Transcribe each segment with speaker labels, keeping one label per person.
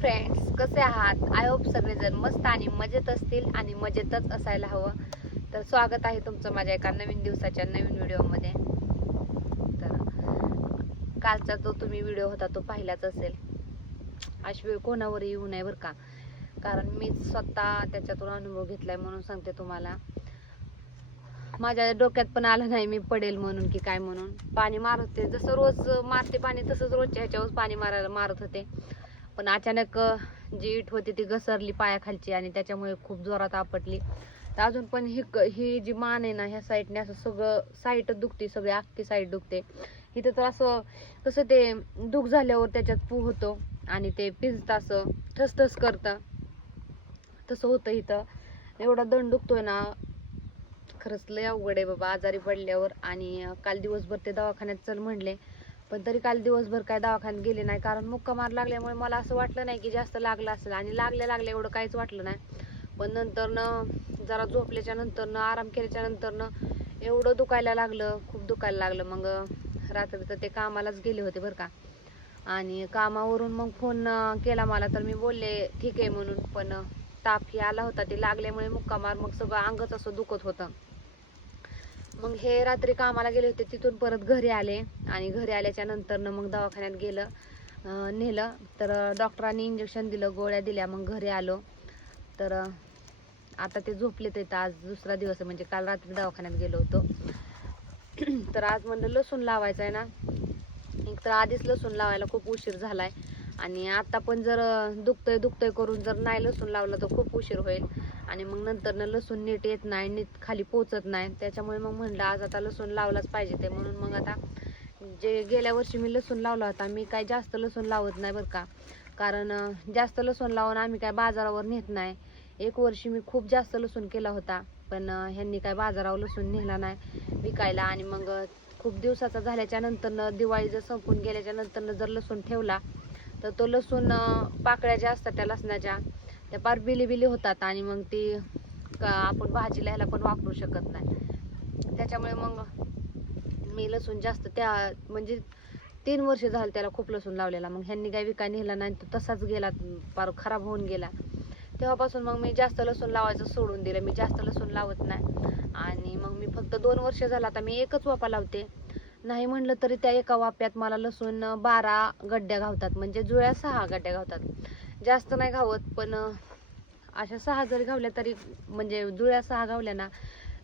Speaker 1: Friends कसे आहात? I hope सगळेजण मस्त आणि मजेत असतील आणि मजेतच असायला हवं. तर स्वागत आहे तुमचं माझ्या एका नवीन दिवसाच्या नवीन व्हिडिओमध्ये. तर कालचा जो तुम्ही व्हिडिओ होता तो पाहिलाच असेल. अशी वेळ कोणावर येऊ नये बरं का. कारण मी स्वतः त्याच्यातून अनुभव घेतलाय म्हणून सांगते तुम्हाला. माझ्या डोक्यात पण आलं नाही मी पडेल म्हणून की काय म्हणून. पाणी मारत होते. जसं रोज मारते पाणी तसंच रोजच्या ह्याच्यावर पाणी मारायला मारत होते. पण अचानक जी इट होती ती घसरली पायाखालची आणि त्याच्यामुळे खूप जोरात आपटली. तर अजून पण ही क- ही जी मान आहे ना ह्या साईडने असं सगळं साईट दुखते सगळी अख्खी साईड दुखते. इथं तर असं कसं ते दुख झाल्यावर त्याच्यात पू होतो आणि ते पिंजतं असं ठसठस करतं. तसं होतं इथं. एवढा दंड दुखतोय ना. खरंच लय अवघड आहे बाबा. आजारी पडल्यावर आणि काल दिवसभर ते दवाखान्यात चल म्हणले. पण तरी काल दिवसभर काय दवाखान्यात गेले नाही. कारण मुक्का मार लागल्यामुळे मला असं वाटलं नाही की जास्त लागलं असेल. आणि लागल्या लागल्या एवढं काहीच वाटलं नाही. पण नंतर न जरा झोपल्याच्या नंतर आराम केल्याच्यानंतर एवढं दुखायला लागलं. खूप दुखायला लागलं. मग रात्री तर ते कामालाच गेले होते बरं का. आणि कामावरून मग फोन केला मला. तर मी बोलले ठीक आहे म्हणून. पण ताप ही आला होता. ते लागल्यामुळे मुक्का मार. मग सगळं अंगच असं दुखत होतं. मग हे रात्री कामाला गेले होते तिथून परत घरी आले. आणि घरी आल्याच्यानंतर मग दवाखान्यात गेलं नेलं. तर डॉक्टरांनी इंजेक्शन दिलं गोळ्या दिल्या मग घरी आलो. तर आता ते झोपले ते आज दुसरा दिवस आहे म्हणजे काल रात्री दवाखान्यात गेलो होतो. तर आज म्हणलं लसूण लावायचं आहे ना. एक तर आधीच लसूण लावायला खूप उशीर झालाय. आणि आता पण जर अं, दुखतंय दुखतंय करून जर नाही लसूण लावलं तर खूप उशीर होईल. आणि मग नंतर ना लसूण नीट येत नाही नीट खाली पोचत नाही. त्याच्यामुळे मग म्हणलं आज आता लसूण लावलाच पाहिजे ते. म्हणून मग आता जे गेल्या वर्षी मी लसूण लावला होता मी काय जास्त लसूण लावत नाही बरं का. कारण जास्त लसूण लावून आम्ही काय बाजारावर नेत नाही. एक वर्षी मी खूप जास्त लसूण केला होता पण ह्यांनी काय बाजारावर लसूण नेला नाही विकायला. आणि मग खूप दिवसाचा झाल्याच्यानंतर दिवाळी जर संपून गेल्याच्यानंतर जर लसूण ठेवला तर तो लसूण पाकळ्या ज्या असतात त्या लसणाच्या त्या पार बिली बिली होतात आणि मग ती का आपण भाजीला ह्याला पण वापरू शकत नाही. त्याच्यामुळे मग मी लसूण जास्त त्या म्हणजे तीन वर्ष झालं त्याला खूप लसूण लावलेला. मग ह्यांनी काही विकाय नेला नाही तो तसाच गेला फार खराब होऊन गेला. तेव्हापासून मग मी जास्त लसूण लावायचं सोडून दिलं. मी जास्त लसूण लावत नाही. आणि मग मी फक्त दोन वर्ष झालं आता मी एकच वापा लावते. नाही म्हणलं तरी त्या एका वाप्यात मला लसूण बारा गड्ड्या घावतात. म्हणजे जुळ्या सहा गड्ड्या घावतात. जास्त नाही घावत पण अशा सहा जरी घावल्या तरी म्हणजे जुळ्या सहा घावल्या ना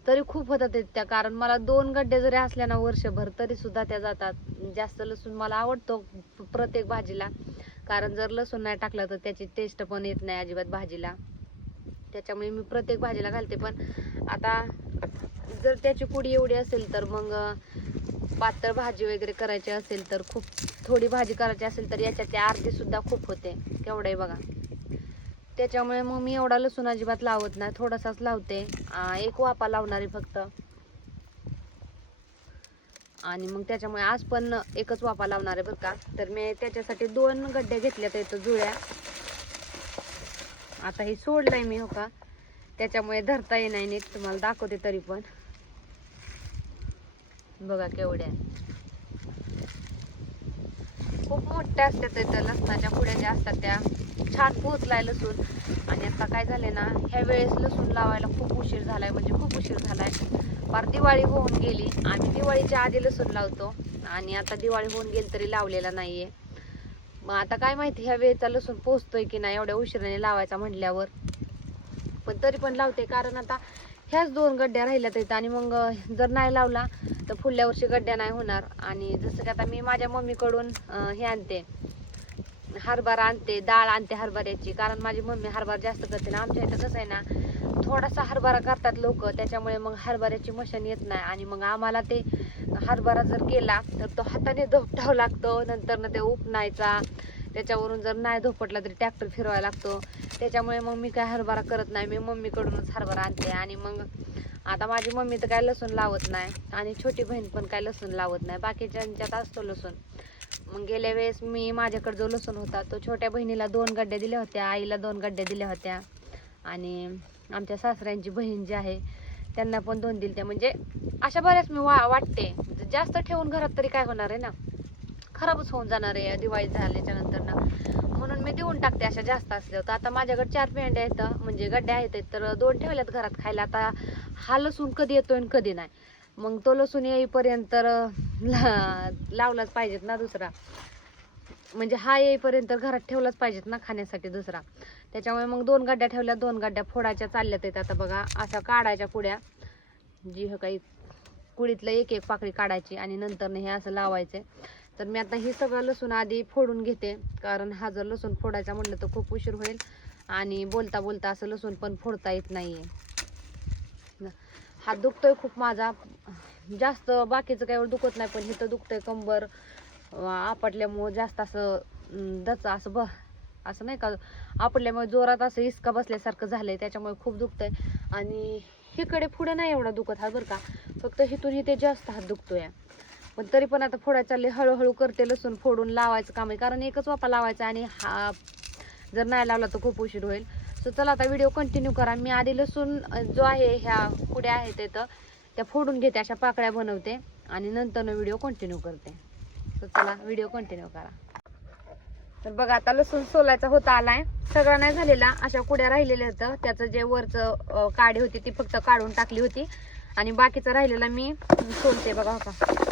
Speaker 1: तरी खूप होतात त्या. कारण मला दोन गड्डे जरी असल्या ना वर्षभर तरी सुद्धा त्या जातात. जास्त लसूण मला आवडतो प्रत्येक भाजीला. कारण जर लसूण नाही टाकलं तर त्याची टेस्ट पण येत नाही अजिबात भाजीला. त्याच्यामुळे मी प्रत्येक भाजीला घालते. पण आता जर त्याची कुडी एवढी असेल तर मग पातळ भाजी वगैरे करायची असेल तर खूप थोडी भाजी करायची असेल तर याच्यातली आरतीसुद्धा सुद्धा खूप होते. केवढंही बघा. त्याच्यामुळे मग मी एवढा लसूण अजिबात लावत नाही. थोडासाच लावते. एक वापा लावणार आहे फक्त. आणि मग त्याच्यामुळे आज पण एकच वापा लावणार आहे बरं का. तर मी त्याच्यासाठी दोन गड्ड्या घेतल्या तर जुळ्या. आता हे सोडलंय मी हो का. त्याच्यामुळे धरता येणार नाही तुम्हाला दाखवते तरी पण. बघा केवढ्या खूप मोठ्या असतात इथं लसणाच्या पुड्या ज्या असतात त्या. छान पोहोचलाय लसूण. आणि आता काय झाले ना ह्या वेळेस लसूण लावायला खूप उशीर झालाय म्हणजे खूप उशीर झालाय. फार दिवाळी होऊन गेली. आम्ही दिवाळीच्या आधी लसूण लावतो. आणि आता दिवाळी होऊन गेली तरी लावलेला नाहीये. मग आता काय माहिती ह्या वेळेचा लसूण पोचतोय की नाही एवढ्या उशिराने लावायचा म्हटल्यावर पण तरी पण लावते कारण आता ह्याच दोन गड्ड्या राहिल्यात आहेत आणि मग जर नाही लावला तर पुढल्या वर्षी गड्ड्या नाही होणार. आणि जसं की आता मी माझ्या मम्मीकडून हे आणते. हरभरा आणते डाळ आणते हरभऱ्याची. कारण माझी मम्मी हरभरा जास्त करते ना. आमच्या इथं कसं आहे ना थोडासा हरभरा करतात लोक. त्याच्यामुळे मग हरभऱ्याची मशीन येत नाही. आणि मग आम्हाला ते हरभरा जर केला तर तो हाताने धोपटावा लागतो. नंतर ना ते उपणायचा त्याच्यावरून जर नाही धोपटला तरी ट्रॅक्टर फिरवायला लागतो. त्याच्यामुळे मग मी काय हरभरा करत नाही. मी मम्मीकडूनच हरभरा आणते आणि मग आता माझी मम्मी तर काय लसूण लावत नाही आणि छोटी बहीण पण काय लसूण लावत नाही. बाकीच्यांच्यात असतो लसूण. मग गेल्या वेळेस मी माझ्याकडे जो लसूण होता तो छोट्या बहिणीला दोन गड्ड्या दिल्या होत्या आईला दोन गड्ड्या दिल्या होत्या. आणि आमच्या सासऱ्यांची बहीण जी आहे त्यांना पण दोन दिल्या म्हणजे अशा बऱ्याच मी वा वाटते. जास्त ठेवून घरात तरी काय होणार आहे ना? खराबच होऊन जाणार आहे दिवाळी झाल्याच्यानंतर ना म्हणून मी देऊन टाकते अशा जास्त असल्या तर आता माझ्याकडे चार पेंड्या आहेत म्हणजे गड्ड्या आहेत तर दोन ठेवल्यात घरात खायला. आता हा लसूण कधी येतोय आणि कधी नाही. मग तो लसूण येईपर्यंत ला- लावलाच पाहिजेत ना दुसरा. म्हणजे हा येईपर्यंत घरात ठेवलाच पाहिजेत ना खाण्यासाठी दुसरा. त्याच्यामुळे मग दोन गाड्या ठेवल्या दोन गाड्या फोडायच्या चालल्यात आहेत आता बघा. अशा काढायच्या कुड्या. जी काही कुडीतलं एक एक पाकळी काढायची आणि नंतर हे असं लावायचे तर मी आता हे सगळं लसूण आधी फोडून घेते कारण हा जर लसूण फोडायचा म्हटलं तर खूप उशीर होईल. आणि बोलता बोलता असं लसूण पण फोडता येत नाहीये. हात दुखतोय खूप माझा. जास्त बाकीचं काही दुखत नाही पण इथं दुखतंय कंबर आपटल्यामुळं जास्त असं दच असं ब असं नाही का आपटल्यामुळे जोरात असं हिसका बसल्यासारखं झालंय त्याच्यामुळे खूप दुखतंय. आणि इकडे पुढे नाही एवढा दुखत हा बरं का. फक्त हिथून इथे जास्त हात दुखतोय. पण तरी पण आता फोडायला चालले हळूहळू करते लसूण फोडून लावायचं काम आहे. कारण एकच वापा लावायचा आणि हा जर नाही लावला तर खूप उशीर होईल. सो चला आता व्हिडिओ कंटिन्यू करा. मी आधी लसूण जो आहे ह्या कुड्या आहेत इथं त्या फोडून घेते अशा पाकळ्या बनवते आणि नंतर व्हिडिओ कंटिन्यू करते. सो चला व्हिडिओ कंटिन्यू करा. तर बघा आता लसूण सोलायचा होता आलाय. सगळा नाही झालेला. अशा कुड्या राहिलेल्या होतं त्याचं जे वरचं काढी काडी होती ती फक्त काढून टाकली होती. आणि बाकीचं राहिलेला मी सोलते बघा हो का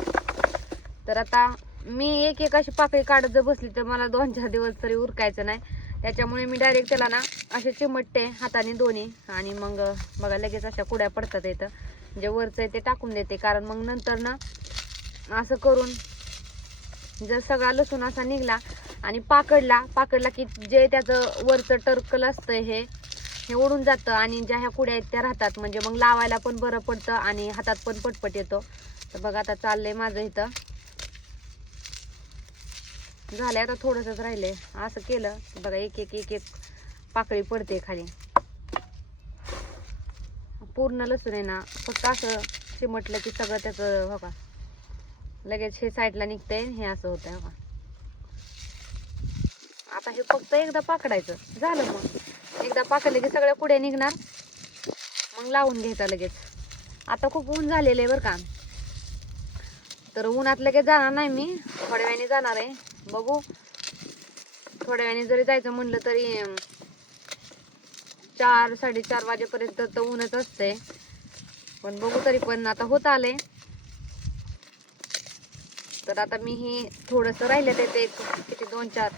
Speaker 1: तर आता मी एक एक अशी पाकळी काढत जर बसली तर मला दोन चार दिवस तरी उरकायचं नाही. त्याच्यामुळे मी डायरेक्ट त्याला ना असे चिमटते हाताने दोन्ही. आणि मग बघा लगेच अशा कुड्या पडतात इथं. जे वरचं आहे ते टाकून देते. कारण मग नंतर ना असं करून जर सगळा लसूण असा निघला आणि पाकडला पाकडला की जे त्याचं वरचं टर्कल असतं हे हे उडून जातं. आणि ज्या ह्या कुड्या आहेत त्या राहतात. म्हणजे मग लावायला पण बरं पडतं आणि हातात पण पटपट येतो. तर बघा आता चाललंय माझं इथं. झालं आता थोडंसंच राहिलंय. असं केलं बघा एक एक एक एक पाकळी पडते खाली. पूर्ण लसूण आहे ना फक्त असं चिमटलं की सगळं त्याचं बघा. लगेच हे साईडला निघतंय हे असं होतंय हो आता हे फक्त एकदा पाकडायचं. झालं मग. एकदा पाकडलं की सगळ्या कुड्या निघणार. मग लावून घ्यायचा लगेच. आता खूप ऊन झालेलं आहे बरं का. तर उन्हात लगेच जाणार नाही मी. थोड्या वेळाने जाणार आहे. बघू. थोड्या वेळाने जरी जायचं म्हणलं तरी चार साडेचार वाजेपर्यंत तर ऊनच असते पण बघू तरी पण आता होत आले तर आता मी ही थोडस राहिलं ते ते किती दोन चार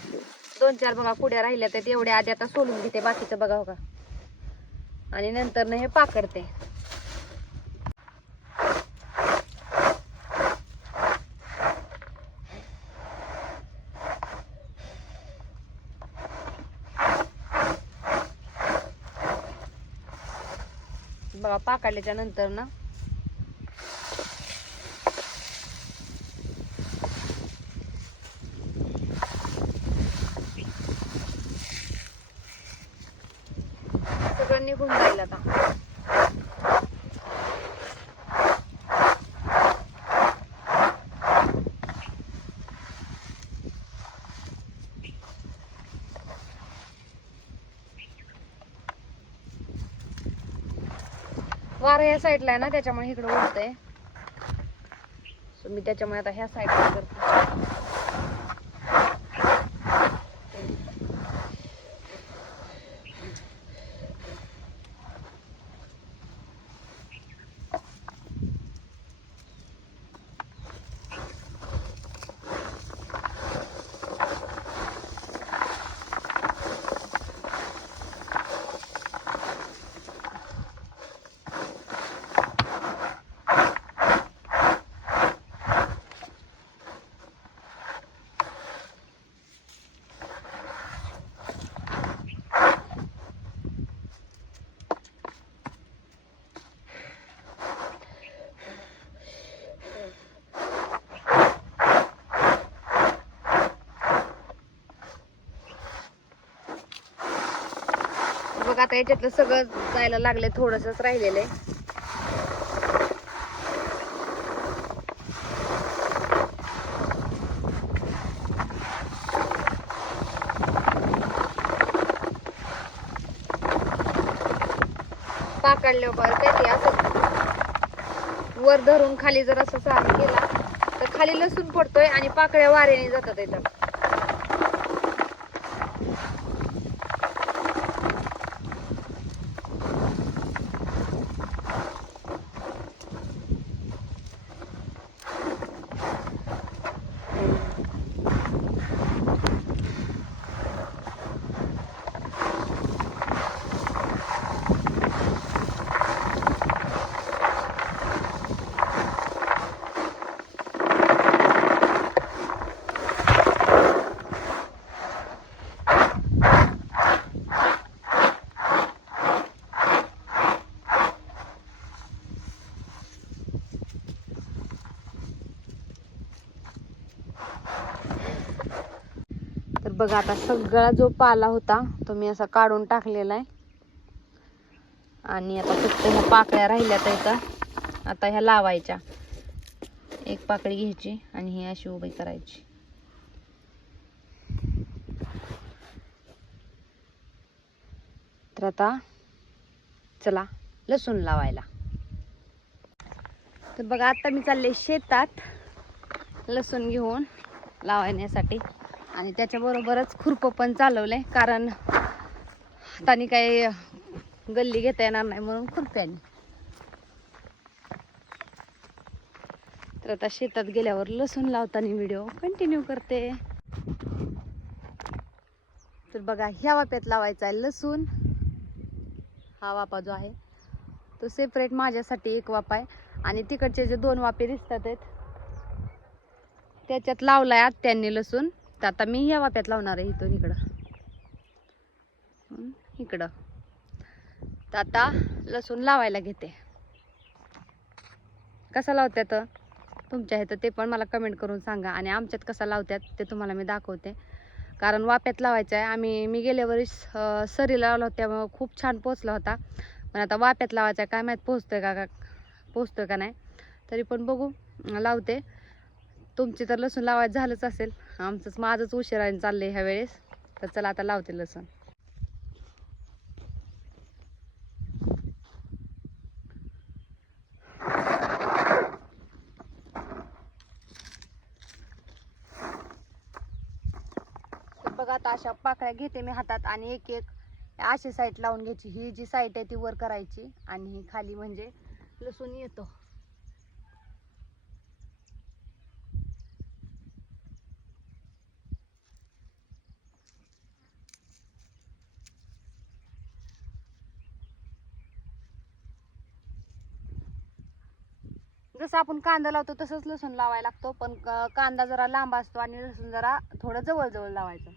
Speaker 1: दोन चार बघा कुड्या राहिल्या तर एवढ्या आधी आता सोलून घेते बाकीचं बघा बघा. आणि नंतर हे पाकडते बघा पाकडल्याच्या नंतर ना सगळं निघून जाईल आता वारा या साईडला आहे ना त्याच्यामुळे इकडे उडतंय. सो मी त्याच्यामुळे आता ह्या साईडला करते. बघ आता याच्यातलं सगळं जायला लागले थोडसच राहिलेलं आहे. पाकडल्यावर काय ते असं. वर धरून खाली जर असं सार केला तर खाली लसूण पडतोय आणि पाकळ्या वाऱ्याने जातात इथं बघा आता सगळा जो पाला होता तो मी असा काढून टाकलेला आहे. आणि आता फक्त ह्या पाकळ्या राहिल्या इथं. आता ह्या लावायच्या. एक पाकळी घ्यायची आणि ही अशी उभी करायची. तर आता चला लसूण लावायला. तर बघा आता मी चालले शेतात लसूण घेऊन लावण्यासाठी. आणि त्याच्याबरोबरच खुरपं पण चालवलंय कारण हाताने काही गल्ली घेता येणार नाही म्हणून खुरप्याने तर आता शेतात गेल्यावर लसूण लावताना व्हिडिओ कंटिन्यू करते. तर बघा ह्या वाप्यात लावायचा आहे लसूण. हा वापा जो आहे तो सेपरेट माझ्यासाठी एक वापा आहे. आणि तिकडचे जे दोन वापे दिसतात आहेत त्याच्यात लावलाय आत्यांनी लसूण. तर आता मी या वाप्यात लावणार आहे इथून इकडं. इकडं. तर आता लसूण लावायला घेते. कसा लावत्यात? तुमच्या इथं ते पण मला कमेंट करून सांगा. आणि आमच्यात कसा लावत्यात ते तुम्हाला मी दाखवते. कारण वाप्यात लावायचं आहे आम्ही मी गेल्या वर्षी सरीला लावला होत्या खूप छान पोचला होता. पण आता वाप्यात लावायचा आहे काय माहीत पोचतोय का का पोचतोय का नाही. तरी पण बघू लावते. तुमची तर लसूण लावायचं झालंच असेल. आमचंच माझंच उशिराने चाललंय ह्या वेळेस. तर चला आता लावते लसूण. बघा आता अशा पाकळ्या घेते मी हातात आणि एक एक अशी साईड लावून घ्यायची. ही जी साईड आहे ती वर करायची आणि ही खाली म्हणजे लसूण येतो. जसं आपण कांदा लावतो तसंच लसूण लावायला लागतो पण कांदा जरा लांब असतो आणि लसूण जरा थोडं जवळ जवळ लावायचं.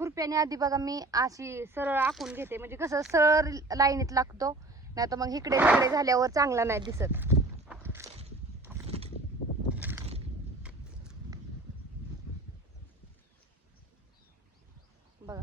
Speaker 1: खुरप्याने आधी बघा मी अशी सरळ आखून घेते. म्हणजे कसं सरळ लाईनीत लागतो नाही तर मग इकडे तिकडे झाल्यावर चांगला नाही दिसत बघा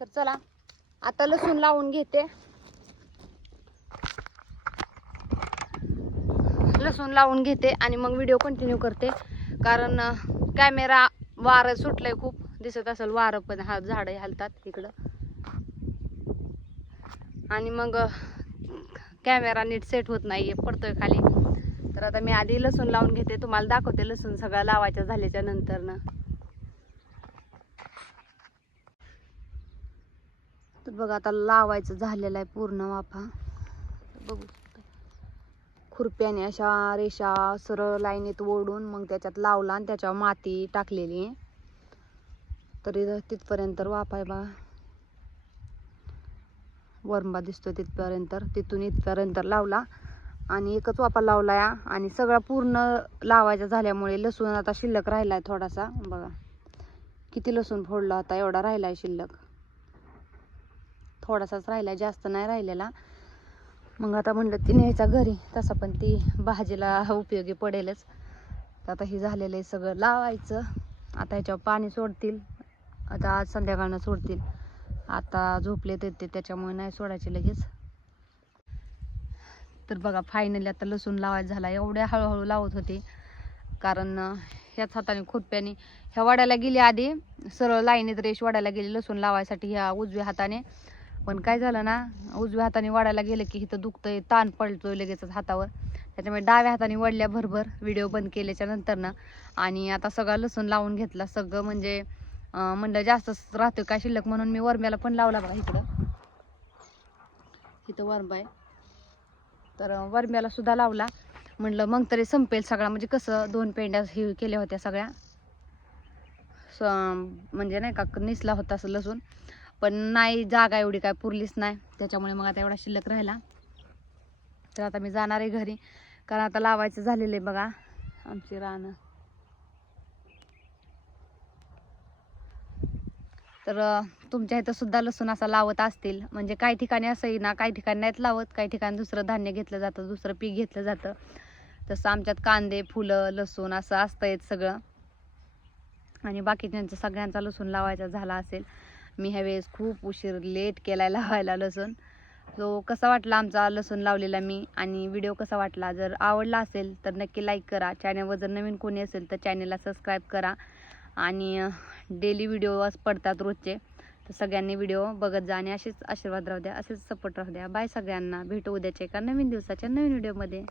Speaker 1: तर चला. आता लसूण लावून घेते. लसूण लावून घेते आणि मग व्हिडिओ कंटिन्यू करते. कारण कॅमेरा वारं सुटलंय खूप. दिसत असेल वारं पण हा झाडं हलतात इकडं. आणि मग कॅमेरा नीट सेट होत नाही पडतोय खाली. तर आता मी आधी लसूण लावून घेते. तुम्हाला दाखवते लसूण सगळं लावायचं झाल्याच्यानंतर तर बघा आता लावायचं झालेलं आहे पूर्ण वाफा. बघू खुरप्याने अशा रेषा सरळ लाईनीत ओढून मग त्याच्यात लावला आणि त्याच्यावर माती टाकलेली तरी तिथपर्यंत वाफाय बा. वरंबा दिसतो तिथपर्यंत तिथून इथपर्यंत लावला. आणि एकच वाफा लावला या. आणि सगळा पूर्ण लावायचा झाल्यामुळे लसूण आता शिल्लक राहिला आहे थोडासा. बघा. किती लसूण फोडला होता एवढा राहिला आहे शिल्लक. थोडासाच राहिला जास्त नाही राहिलेला. मग आता म्हणलं ती न्यायचा घरी. तसं पण ती भाजीला उपयोगी पडेलच. तर आता हे झालेलं आहे सगळं. लावायचं. आता ह्याच्यावर पाणी सोडतील. आता आज संध्याकाळनं सोडतील. आता झोपले ते त्याच्यामुळे नाही सोडायचे लगेच. तर बघा फायनली आता लसूण लावायचं झाला. एवढ्या हळूहळू लावत होते. कारण ह्याच हाताने खुरप्याने. ह्या वाड्याला गेली आधी. सरळ लाईनीत रेष वाड्याला गेली लसूण लावायसाठी ह्या उजव्या हाताने. पण काय झालं ना उजव्या हाताने वाढायला गेलं की इथं दुखतंय ताण पडतोय लगेचच हातावर. त्याच्यामुळे डाव्या हाताने वडल्या भरभर व्हिडिओ बंद केल्याच्यानंतर ना आणि आता सगळं लसूण लावून घेतला. सगळं म्हणजे म्हणलं जास्तच राहतोय काय शिल्लक म्हणून मी वरम्याला पण लावला बघा इकडं. इथं वरंबा आहे. तर वरम्याला सुद्धा लावला. म्हणलं मग तरी संपेल सगळा. म्हणजे कसं दोन पेंड्या हे केल्या होत्या सगळ्या. स- म्हणजे नाही का निसला होता असं लसूण. पण नाही जागा एवढी काय पुरलीच नाही. त्याच्यामुळे मग आता एवढा शिल्लक राहिला. तर आता मी जाणार आहे घरी. कारण आता लावायचं झालेलं आहे बघा आमची रानं. तर तुमच्या इथं सुद्धा लसूण असा लावत असतील. म्हणजे काही ठिकाणी असंही ना काही ठिकाणी नाहीत लावत. काही ठिकाणी दुसरं धान्य घेतलं जातं दुसरं पीक घेतलं जातं. तसं आमच्यात कांदे फुलं लसूण असं असतं सगळं. आणि बाकीच्यांचं सगळ्यांचा लसूण लावायचा झाला असेल. मी ह्यावेळेस खूप उशीर लेट केला लावायला लसूण. सो कसा वाटला आमचा लसूण लावलेला मी? आणि व्हिडिओ कसा वाटला? जर आवडला असेल तर नक्की लाईक करा. चॅनलवर जर नवीन कोणी असेल तर चॅनलला सबस्क्राईब करा. आणि डेली व्हिडिओ पडतात रोजचे. तर सगळ्यांनी व्हिडिओ बघत जा आणि असेच आशीर्वाद राहू द्या असेच सपोर्ट राहू द्या. बाय सगळ्यांना. भेटू उद्याच्या एका नवीन दिवसाच्या नवीन व्हिडिओमध्ये